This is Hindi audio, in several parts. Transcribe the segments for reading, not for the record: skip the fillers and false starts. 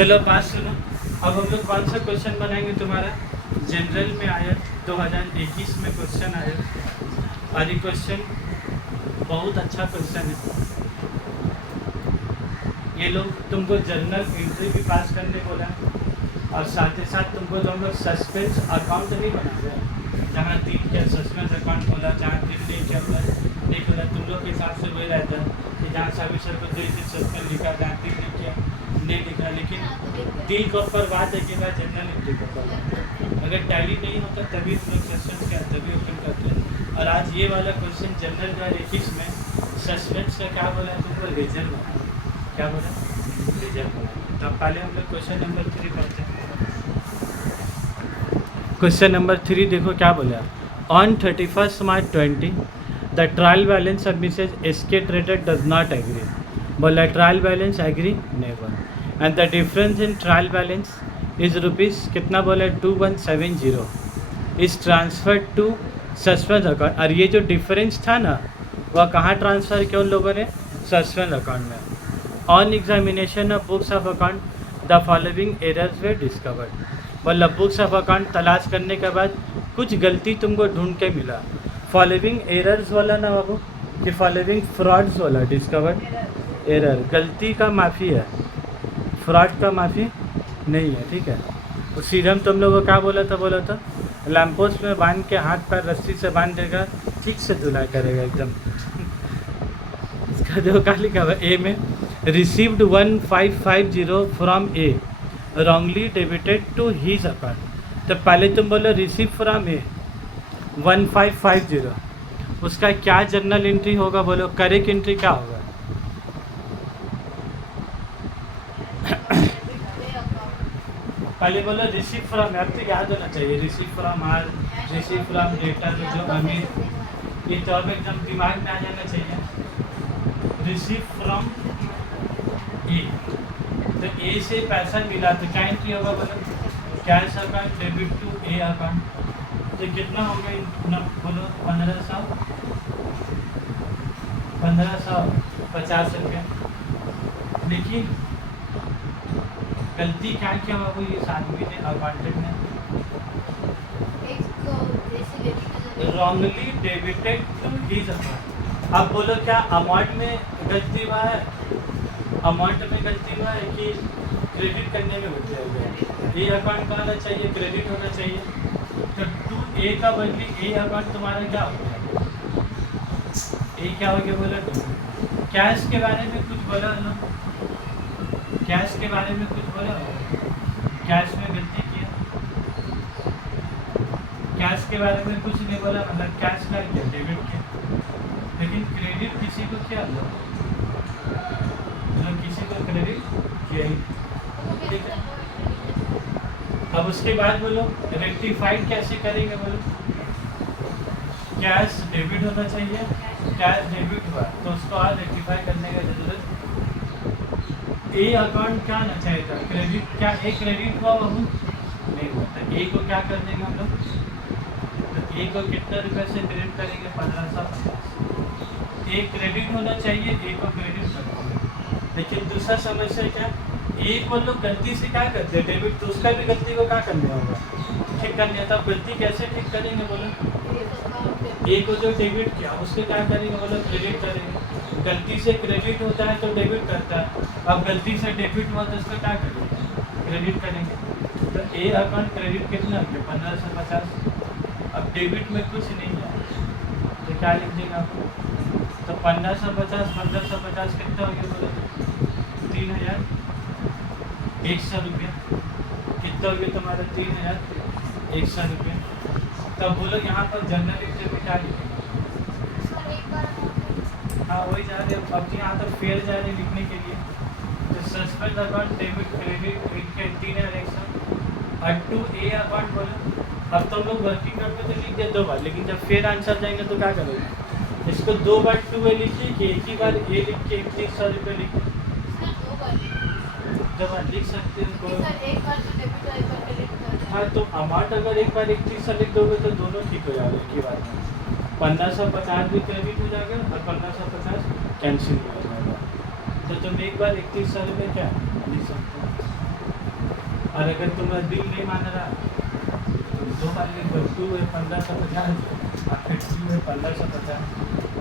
चलो बात सुनो। अब हम लोग कौन सा क्वेश्चन बनाएंगे तुम्हारा जनरल में आया 2021 में क्वेश्चन आया और ये क्वेश्चन बहुत अच्छा क्वेश्चन है। ये लोग तुमको जर्नल एंट्री भी पास करने बोला और साथ ही साथ तुमको तो हम लोग सस्पेंस अकाउंट नहीं बना रहे, जहाँ 3 क्या सस्पेंस अकाउंट खोला, जहाँ 3 नहीं खोला। तुम लोग के हिसाब से वही रहता है कि जहाँ सर्विसर को 3 सस्पेंस लिखा, जहाँ 3 नहीं किया नहीं लिखा, लेकिन 3 के ऊपर बात है कि मैं जनरल एंट्री के ऊपर बात। अगर टैली नहीं होता तभी तुम लोग सस्पेंस क्या तभी ओपन करते हैं। और आज ये वाला क्वेश्चन जनरल 2021 में सस्पेंस का क्या बोला है तुमको लेजर बना, क्या बोला लेजर बना। तो अब पहले हम लोग क्वेश्चन नंबर 3 पढ़ते हैं। क्वेश्चन नंबर 3 देखो क्या बोला। On 31 March 20 the trial balance of Mrs SK trader does not agree. बोला trial balance agree never and the difference in trial balance is rupees कितना बोला 2170 is transfer to suspense account. और ये जो डिफरेंस था ना वह कहाँ ट्रांसफ़र किया उन लोगों ने सस्पेंस अकाउंट में। On examination of books of account the following errors were discovered. मतलब बुक्स ऑफ अकाउंट तलाश करने के बाद कुछ गलती तुमको ढूंढ के मिला। फॉलोइंग एरर्स वाला ना बाबू कि फॉलोइंग फ्रॉड्स वाला डिस्कवर्ड एरर, गलती का माफ़ी है, फ्रॉड का माफ़ी नहीं है, ठीक है। तो सीधम तुम लोगों को क्या बोला था लैम्पोस्ट में बांध के हाथ पैर रस्सी से बांध देगा, ठीक से धुलाई करेगा एकदम। इसका देखो क्या लिखा हुआ ए में received 1550 from A wrongly debited to his account. तो पहले तुम बोलो रिसीव फ्रॉम ए 1550, उसका क्या जर्नल एंट्री होगा बोलो, करेक्ट एंट्री क्या होगा। पहले बोलो रिसीव फ्रॉम, अब तो याद होना चाहिए receive from R, receive from डेटा जो अमीर, ये तो अब एकदम दिमाग में आ जाना चाहिए। रिसीव फ्रॉम ए, तो ए से पैसा मिला तो क्या एंट्री होगा बोलो, cash account debit to A account. तो कितना हो गया बोलो 1550 रुपया। लेकिन गलती क्या किया बाबू इस आदमी ने अकाउंटेंट ने, wrongly debited to his account. अब बोलो क्या अमाउंट में गलती हुआ है, अमाउंट में गलती हुआ है कि क्रेडिट करने में गलती हो गया। ए अकाउंट का होना चाहिए, क्रेडिट होना चाहिए। तो टू ए का बदली ए अकाउंट तुम्हारा क्या हो गया, ए क्या हो गया बोला। कैश के बारे में कुछ बोला ना, कैश के बारे में कुछ बोला, कैश में गलती किया, कैश के बारे में कुछ नहीं बोला, मतलब कैश का किया डेबिट किया, लेकिन क्रेडिट किसी को क्या लो, मतलब किसी को क्रेडिट किया ही, ठीक है। अब उसके बाद बोलो रेक्टिफाइड कैसे करेंगे बोलो, कैश डेबिट होना चाहिए, कैश डेबिट हुआ तो उसको आज रेक्टिफाई करने का जरूरत। ए अकाउंट क्या आना चाहिए था, क्रेडिट, क्या ए क्रेडिट हुआ वह नहीं हुआ, तो ए को क्या कर देंगे हम लोग, तो ए को कितना रुपये से क्रेडिट करेंगे 1550। ए क्रेडिट होना चाहिए, ए को क्रेडिट कर देंगे। लेकिन दूसरा समस्या क्या, एक वो लोग गलती से क्या करते हैं डेबिट, तो उसका भी गलती को क्या करना होगा, ठीक करना था। गलती कैसे ठीक करेंगे बोलो, ए को जो डेबिट किया उसके क्या करेंगे बोलो, क्रेडिट करेंगे। गलती से क्रेडिट होता है तो डेबिट करता है, अब गलती से डेबिट हुआ तो उसको क्या करेंगे, क्रेडिट करेंगे। तो ए अकाउंट क्रेडिट कितना हो गया 1550। अब डेबिट में कुछ नहीं है तो क्या लिख देंगे आपको, तो 1550 कितना हो गया बोलो 3100 रुपया। कितना हो गया तुम्हारा 3100 रुपया। तब बोलो यहाँ पर जनरल एंट्री में क्या लिखेंगे, हाँ वही जा रहे हैं अब यहाँ तक फेयर जा रहे लिखने के लिए। तो सस्पेंस अकाउंट डेबिट क्रेडिट 3100 और टू ए अकाउंट बोलो। अब तो लोग वर्किंग नोट पे तो लिख दे 2 बार, लेकिन जब फेयर आंसर जाएंगे तो क्या करोगे, इसको 2 बार 2 लिखिए कि एक ही बार ए लिख के 3100 रुपये लिखिए, 2 बार लिख सकते हैं। हाँ तो अमाउंट अगर एक बार 3100 लिख दोगे तो दोनों ठीक हो जाएगा एक ही बार में, 1550 भी क्रेडिट हो जाएगा और 1550 कैंसिल हो जाएगा। तो तुम एक बार 3100 रुपये क्या लिख सकते हो। और अगर तुम्हारा दिल नहीं मान रहा तो 2 बार लिख दो, 2 है 1550 और फिर 2 है 1550।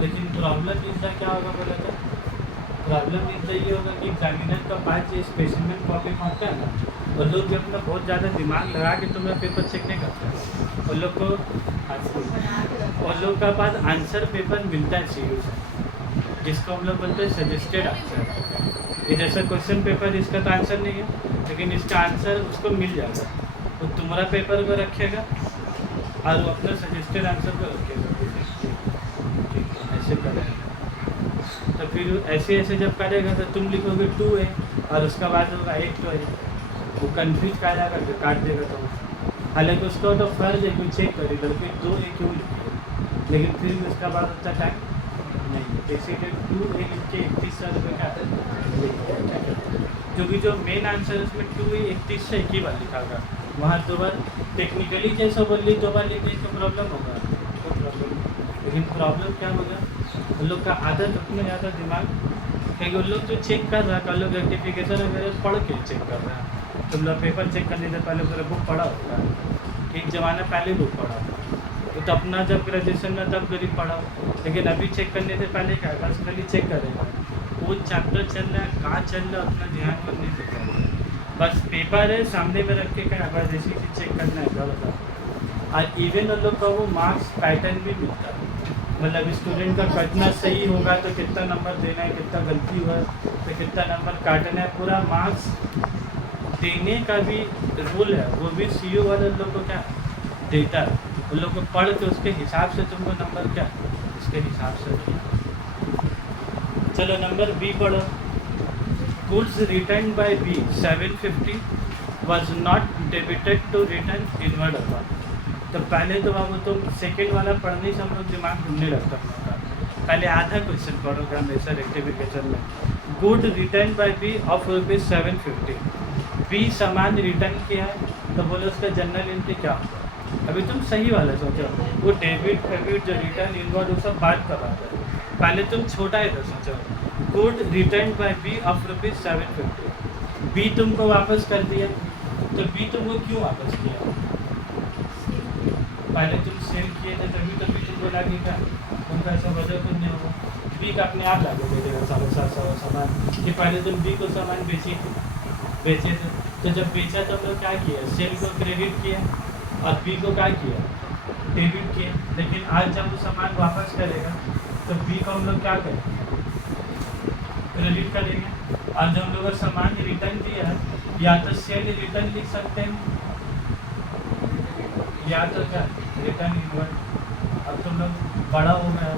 लेकिन प्रॉब्लम इसका क्या होगा बोला था, प्रॉब्लम इसका ये होगा कि एग्जामिनर का पास ये स्पेसिमेन कॉपी मांगता है ना, वो लोग भी अपना बहुत ज़्यादा दिमाग लगा के तुम्हारा पेपर चेक नहीं करते। उन लोग को उन लोग का पास आंसर पेपर मिलता है CU से, जिसको हम लोग बोलते हैं सजेस्टेड आंसर। ये जैसा क्वेश्चन पेपर इसका तो आंसर नहीं है, लेकिन इसका आंसर उसको मिल जाएगा। वो तुम्हारा पेपर को रखेगा और वो अपना सजेस्टेड आंसर को रखेगा। ठीक है, ऐसे करेगा। तो फिर ऐसे ऐसे जब करेगा तो तुम लिखोगे 2 है और उसका बाद होगा 1 तो है, वो कन्फ्यूज कर जाएगा, काट देगा। तो हालांकि उसका तो फर्ज है कोई चेक करेगा कि 2 है क्यों लिखे, लेकिन फिर भी उसका बाद उतना टाइम नहीं। बेसिकली 2 है लिख के 3100 रुपये का आता है, क्योंकि जो मेन आंसर है उसमें 2 है 3100 एक ही बार लिखा होगा। वहाँ 2 बार टेक्निकली जैसा बोल ली 2 बार लिखने तो प्रॉब्लम होगा, कोई प्रॉब्लम नहीं। लेकिन प्रॉब्लम क्या होगा, उन लोग का आदत उतना ज़्यादा दिमाग, क्योंकि उन लोग जो चेक कर रहा है, कल लोग रेक्टिफिकेशन वगैरह पढ़ के चेक कर रहा है। तुम लोग पेपर चेक करने से पहले पूरा बुक पढ़ा होगा, एक ज़माना पहले बुक पढ़ा होगा, तो अपना जब ग्रेजुएशन में तब गरीब पढ़ा हो। लेकिन अभी चेक करने से पहले क्या बस खाली चेक करेगा, वो चैप्टर चल रहा है कहाँ चल रहा है उतना ध्यान में नहीं देता, बस पेपर है सामने में रख के क्या बस जैसे कि चेक करना है बता। और इवन उन लोग का वो मार्क्स पैटर्न भी मिलता है, मतलब स्टूडेंट का कितना सही होगा तो कितना नंबर देना है, कितना गलती हुआ तो कितना नंबर काटना है, पूरा मार्क्स देने का भी रूल है, वो भी CU वाले लोग को क्या देता है। उन लोग को पढ़ के उसके हिसाब से तुमको नंबर क्या उसके हिसाब से। चलो नंबर B पढ़ो। Goods return by B 750 was not debited to return inward account. तो पहले तो बाबू तुम सेकेंड वाला पढ़ने से हम लोग दिमाग घूमने लगता है, पहले आधा क्वेश्चन पढ़ोगे हमेशा रेक्टिफिकेशन में। Good return by B of ₹750, B सामान रिटर्न किया है तो बोलो उसका जनरल एंट्री क्या होगा। अभी तुम सही वाला सोचो, वो डेबिट क्रेडिट जो रिटर्न इनवर्ड वो सब बात कर रहा था, पहले तुम छोटा ही तो सोचो। Good return by B of ₹750, B तुमको वापस कर दिया, तो B तुमको क्यों वापस किया, पहले तुम सेल किए थे तभी तुमको लगेगा उनका ऐसा वजह कुछ नहीं होगा। B का अपने आप लागू दे देगा सामान कि पहले तुम B को सामान बेचे थे, तो जब बेचा तो हम लोग क्या किया, सेल को क्रेडिट किया और B को क्या किया डेबिट किया। लेकिन आज जब वो सामान वापस करेगा तो B को हम लोग क्या करेंगे क्रेडिट करेंगे, और जब हम लोग सामान रिटर्न दिया है या तो सेल रिटर्न लिख सकते हैं या तो क्या रिटर्न इनवर्ड। अब तुम लोग बड़ा हो गया,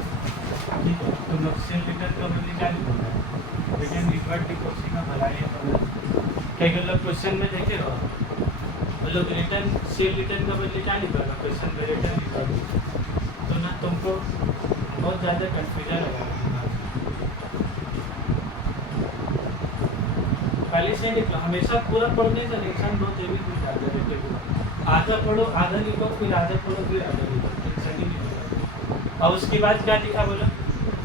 ठीक है, तुम लोग सेल रिटर्न तो बदली क्या लिखोगे, रिटर्न इनवर्ड की कोशिश में भलाई है। कई लोग क्वेश्चन में देखे हो, वो लोग रिटर्न सेल रिटर्न का बदले क्या लिखोगा क्वेश्चन में रिटर्न इनवर्ड, तो ना तुमको बहुत ज़्यादा कन्फ्यूजन लगा। पहले से लिख लो, हमेशा पूरा पढ़ने से नुकसान बहुत हेवी हो जाता है। आधा पढ़ो आधा लिखो, फिर आधा पढ़ो फिर आधा लिखो, टेंशन ही नहीं होगा। और उसके बाद क्या लिखा बोला,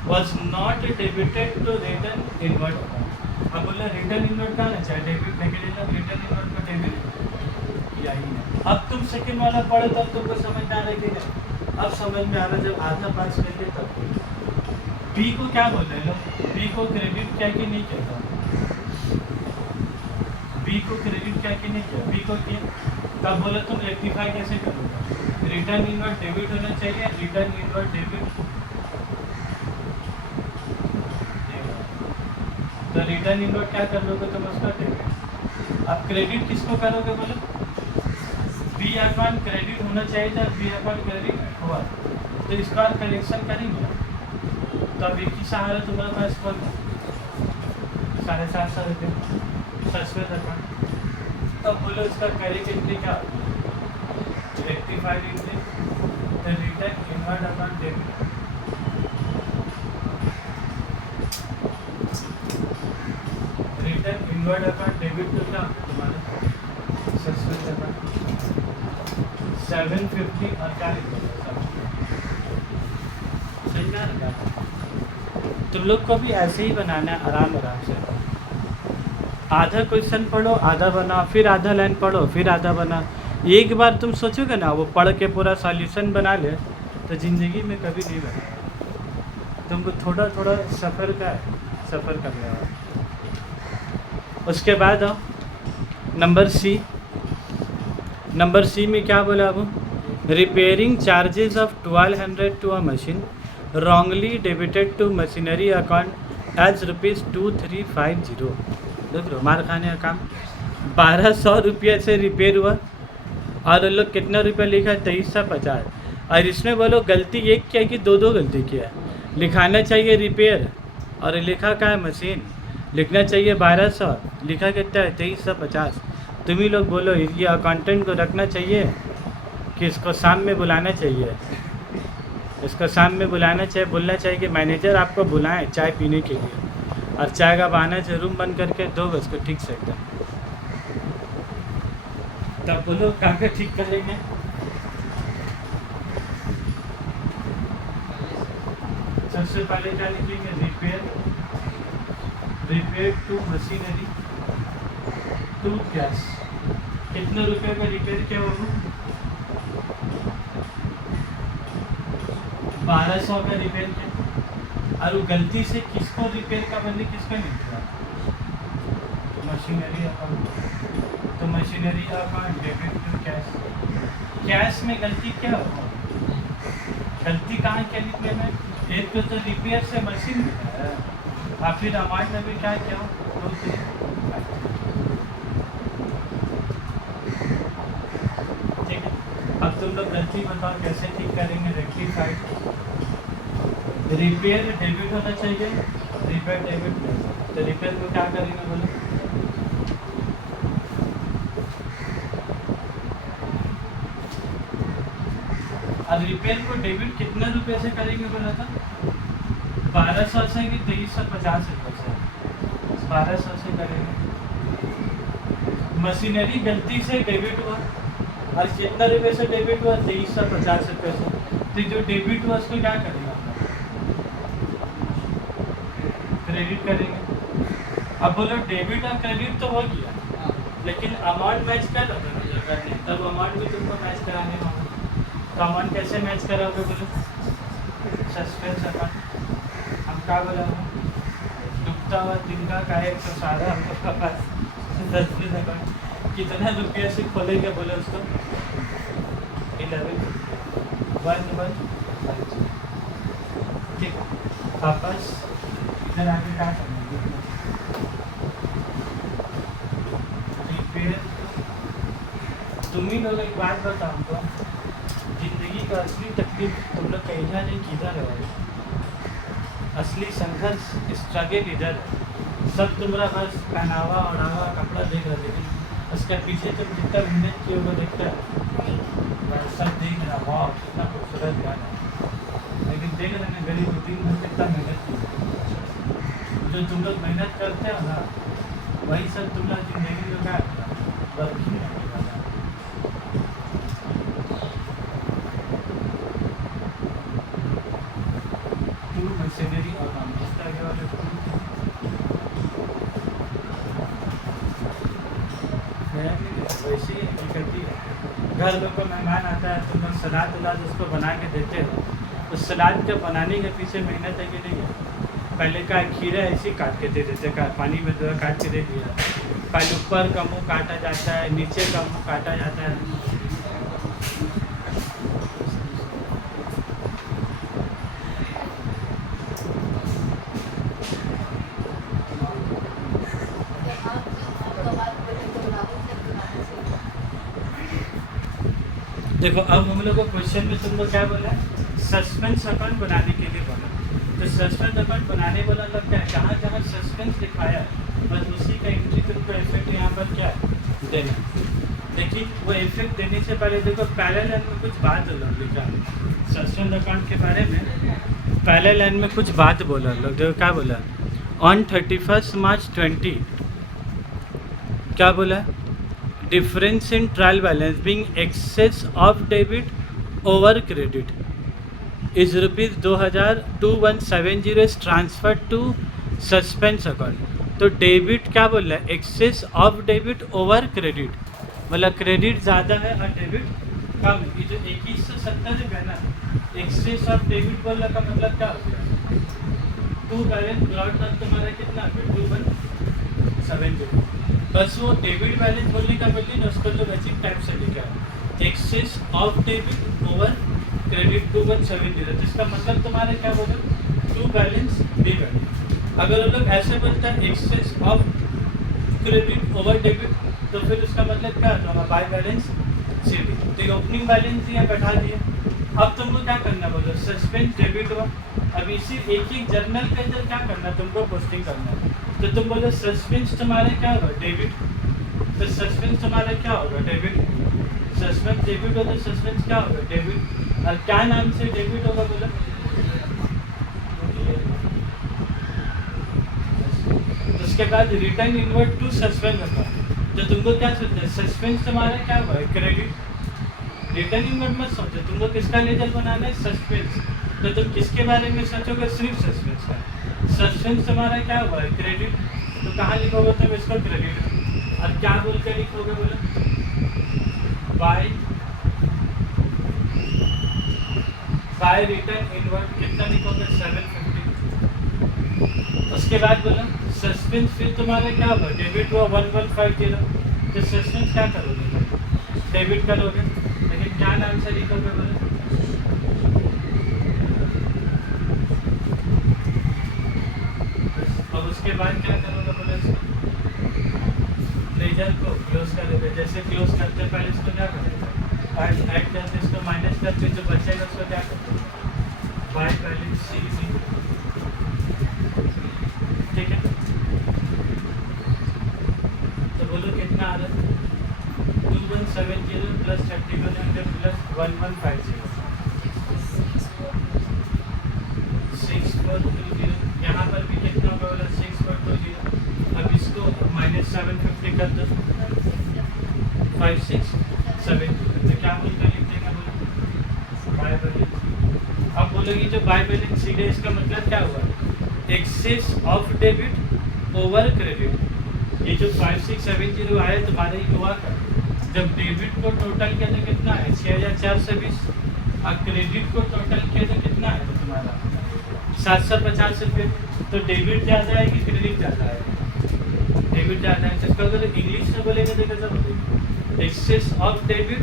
was not debited to return inward. अब बोला रिटर्न इनवर्ड कहाँ चाहिए डेबिट, लेकिन रिटर्न इनवर्ड का डेबिट या ही नहीं। अब तुम सेकेंड वाला पढ़ो तब तुमको समझ में आ रहा है कि नहीं, अब समझ में आ रहा जब आधा पास करके तब। B को क्या बोल रहे लोग, B को क्रेडिट क्या कि नहीं कहता, B को क्रेडिट क्या कि नहीं किया, B को किया। तब बोला तुम रेक्टिफाई कैसे करोगे, रिटर्न इनवर्ड डेबिट होना चाहिए, रिटर्न इनवर्ड डेबिट, तो रिटर्न इनवर्ड क्या कर लोगे तुम उसका डेबिट। अब क्रेडिट किसको करोगे बोलो, B अकाउंट क्रेडिट होना चाहिए था, B अकाउंट क्रेडिट हुआ तो इसका करेक्शन करेंगे। तो अब एक ही सहारा तुम्हारे पास कौन है, 750 रुपये सस्पेंड अकाउंट। तब बोलो इसका करेक्ट एंट्री क्या होगी, रेक्टिफाइड एंट्री, तो return inward account debit. Return inward account debit तो क्या तुम्हारा सस्पेंड अकाउंट 750 और क्या लिखोगे, सही ना। तुम लोग को भी ऐसे ही बनाना है आराम आराम से। आधा क्वेश्चन पढ़ो, आधा बना, फिर आधा लाइन पढ़ो, फिर आधा बना। एक बार तुम सोचोगे ना वो पढ़ के पूरा सॉल्यूशन बना ले, तो ज़िंदगी में कभी नहीं बनेगा। तुमको थोड़ा थोड़ा सफ़र करना है। उसके बाद आओ नंबर सी में क्या बोला अब, repairing charges of 1200 to a machine wrongly debited to machinery account as ₹2350। देख लो मार खाने का काम। 1200 रुपये से रिपेयर हुआ और उन लोग कितना रुपया लिखा है, 2350। और इसमें बोलो गलती एक किया कि दो गलती किया। लिखाना चाहिए रिपेयर और लिखा क्या है मशीन, लिखना चाहिए 1200, लिखा कितना है 2350। तुम ही लोग बोलो ये अकाउंटेंट को रखना चाहिए कि इसको शाम में बुलाना चाहिए, इसको शाम में बुलाना चाहिए, बोलना चाहिए कि मैनेजर आपको बुलाएं चाय पीने के लिए, और चाय का बहाना से रूम बंद करके दो उसको ठीक से एकदम। तब बोलो कहाँ ठीक करेंगे। सबसे पहले क्या लिखेंगे, repair to machinery to cash. कितने रुपए का रिपेयर किया बाबू, 1200 का रिपेयर किया। और वो गलती से किसको रिपेयर का बदले किसका नहीं किया, मशीनरी अकाउंट। तो machinery account debit to cash. Cash में गलती क्या होगा, गलती कहाँ क्या लिखने में, एक तो रिपेयर से मशीन है और फिर अमाउंट में भी क्या किया, ठीक है। अब तुम लोग गलती बताओ कैसे ठीक करेंगे, रेक्टिफाइड। रिपेयर डेबिट होना चाहिए, रिपेयर डेबिट। तो रिपेयर को क्या करेंगे बोलो, और रिपेयर को डेबिट कितने रुपए से करेंगे बोला था, 1200 से कि 2350 रुपये से, 1200 से करेंगे। मशीनरी गलती से डेबिट हुआ और कितना रुपये से डेबिट हुआ, 2350 रुपये से। तो जो डेबिट हुआ उसको क्या करेंगे, क्रेडिट करेंगे। अब बोलो डेबिट और क्रेडिट तो हो गया, लेकिन अमाउंट मैच कर करने, तब अमाउंट भी तुमको मैच कराने होगा। तो अमाउंट कैसे मैच कराओगे बोलो, सस्पेंस अकाउंट। हम क्या बोला, डूबता हुआ दिन का एक तो सारा हमको पास सस्पेंस अकाउंट। कितना रुपये से खोलेंगे बोले उसको, 11 ठीक। वापस इधर आगे क्या करेंगे, रिपेयर। तुम ही लोग एक बात बताओ तो, जिंदगी का असली तकलीफ तुम लोग कहीं नहीं किधर है, असली संघर्ष स्ट्रगल इधर है। सब तुम्हारा बस पहनावा ओढ़ावा कपड़ा देख रहे, लेकिन उसके पीछे तुम जितना मेहनत किए वो देखता है, सब देख रहा वाह कितना खूबसूरत गाना है, लेकिन देख रहे ना गरीब दिन भर कितना मेहनत की। जो तुम लोग मेहनत करते हो ना, वही सब तुम लोग जिंदगी में क्या वर्किंग है। मशीनरी और वैसे ही करती है। घर लोग को मेहमान आता है, तुम लोग सलाद उलाद उसको बना के देते हो, उस सलाद के बनाने के पीछे मेहनत है कि नहीं है। पहले का खीरा ऐसे काट के दे देते, पानी में थोड़ा काट के दे दिया। पहले ऊपर का मुँह काटा जाता है, नीचे का मुँह काटा जाता है। देखो अब हम लोग को क्वेश्चन में तुम लोग क्या बोला, सस्पेंस अकाउंट बनाने के लिए बोला। तो सस्पेंस अकाउंट बनाने वाला लोग क्या है, जहाँ जहाँ सस्पेंस दिखाया बस उसी का एंट्री तुमको इफेक्ट यहाँ पर क्या देना। देखिए वो इफेक्ट देने से पहले देखो पहले लाइन में कुछ बात लिखा सस्पेंस अकाउंट के बारे में। पहले लाइन में कुछ बात बोला लोग, देखो क्या बोला, ऑन 31 मार्च 20 क्या बोला, difference in trial balance being excess of debit over credit is ₹2170 is transferred to suspense account तो डेबिट क्या बोल रहा है, excess of debit over credit, मतलब क्रेडिट ज़्यादा है और डेबिट कम। ये जो 2170 है ना, एक्सेस ऑफ डेबिट बोलने का मतलब क्या हो गया, टू बैलेंस ब्लॉट तक तुम्हारा कितना 2170, बस वो डेबिट बैलेंस बोलने का बोलिए ना, उसको तो बेसिक टाइप से लिखा है excess of debit over credit 2170, जिसका मतलब तुम्हारा क्या बोलो, टू बैलेंस बी बैलेंस। अगर वो लोग ऐसे बोलता है excess of credit over debit, तो फिर उसका मतलब क्या होगा, बाय बैलेंस सी डी। तो ये ओपनिंग बैलेंस दिया, बैठा दिया। अब तुमको क्या करना बोलो, सस्पेंस डेबिट हुआ। अब इसी एक ही जर्नल के अंदर क्या करना, तुमको पोस्टिंग करना है। तो तुम बोलो सस्पेंस तुम्हारे क्या होगा, डेबिट, तो सस्पेंस तुम्हारा क्या होगा, डेबिट। सस्पेंस डेबिट हो तो सस्पेंस क्या होगा, डेबिट। और क्या नाम से डेबिट होगा बोलो, उसके बाद रिटर्न इनवर्ट टू सस्पेंस होगा। तो तुमको क्या सोचना है, सस्पेंस तुम्हारा क्या हुआ, क्रेडिट। रिटर्न इनवर्ट मत सोचो, तुमको किसका लेजर बनाना है, सस्पेंस। तो तुम किसके बारे में सोचोगे, सिर्फ सस्पेंस का। सस्पेंस तुम्हारा क्या हुआ है, क्रेडिट। तो कहाँ लिखोगे तुम इसको, क्रेडिट। और क्या बोल के लिखोगे बोलो, बाय रिटर्न इनवर्ट कितना लिखोगे, 750। उसके बाद बोला सस्पेंस, फिर तुम्हारा क्या होगा, डेबिट हुआ 1150। तो सस्पेंस क्या करोगे, डेबिट करोगे, लेकिन क्या नाम से लिखोगे बोलो, और उसके बाद क्या करोगे बोले, लेजर को क्लोज करोगे। जैसे क्लोज करते पहले इसको क्या करोगे, ऐड करते, इसको माइनस करके जो बचेगा उसको क्या करोगे, बाय बैलेंस सी डी, ठीक है। तो बोलो कितना आ रहा है, 2170 प्लस 3100 प्लस 1150, 6420। यहाँ पर भी कितना होगा बोला, 6420। अब इसको माइनस 750 कर दो, 5670। तो क्या बोल कर लिख देगा बोलो, बाय बैलेंस। अब बोलोगी जो बाय बैलेंस सीधे, इसका मतलब क्या हुआ, excess of debit over credit. ये जो 5670 आया तुम्हारे ही हुआ का, जब डेबिट को टोटल किया तो कितना है, 6420, और क्रेडिट को टोटल किया तो कितना है तुम्हारा 750 रुपये। तो डेबिट ज़्यादा है कि क्रेडिट ज़्यादा है, डेबिट ज़्यादा है। जिसको अगर इंग्लिश में बोलेंगे तो कैसा बोलेंगे, excess of debit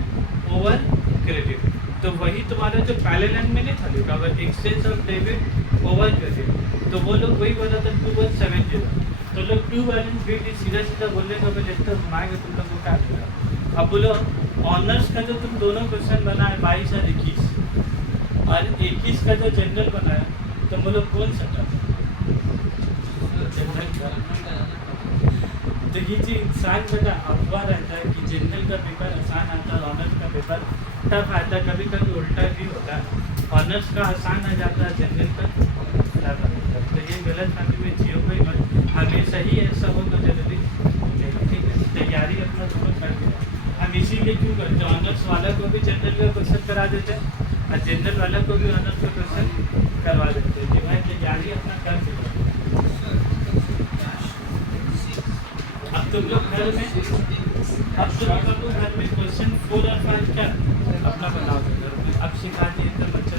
over credit. तो वही तुम्हारा जो पहले लाइन में नहीं था लिखा हुआ, excess of debit over credit, तो वो लोग वही बोला था 2170। तो लोग टू बैलेंस बी डी सीधा सीधा बोलने का भी लिखते घुमाएंगे, तुम लोग को क्या मिलेगा। अब बोलो ऑनर्स का जो तुम दोनों क्वेश्चन बना है 22 और 21, और 21 का जो जनरल बनाया, तो बोलो कौन सा था, जनरल का। तो ये जो इंसान बेटा अफवाह रहता है कि जनरल का पेपर आसान आता है, ऑनर्स का पेपर टफ आता है, कभी कभी उल्टा भी होता है, ऑनर्स का आसान आ जाता है, जनरल का टफ आता है। तो ये गलत फहमी में जियो कोई मत, हमेशा ही ऐसा हो तो जरूरी नहीं, ठीक है। तैयारी अपना तुम कर दिया, हम इसीलिए क्यों करते हैं, ऑनर्स वाला को भी जनरल का क्वेश्चन करा देते हैं और जनरल वाला को भी ऑनर्स का क्वेश्चन करवा देते हैं कि भाई तैयारी अपना कर दिया। अब तुम लोग घर में, अब तुम लोग घर में क्वेश्चन 4 और 5 क्या अपना बनाओगे घर में, अब सिखा दिए तो बच्चा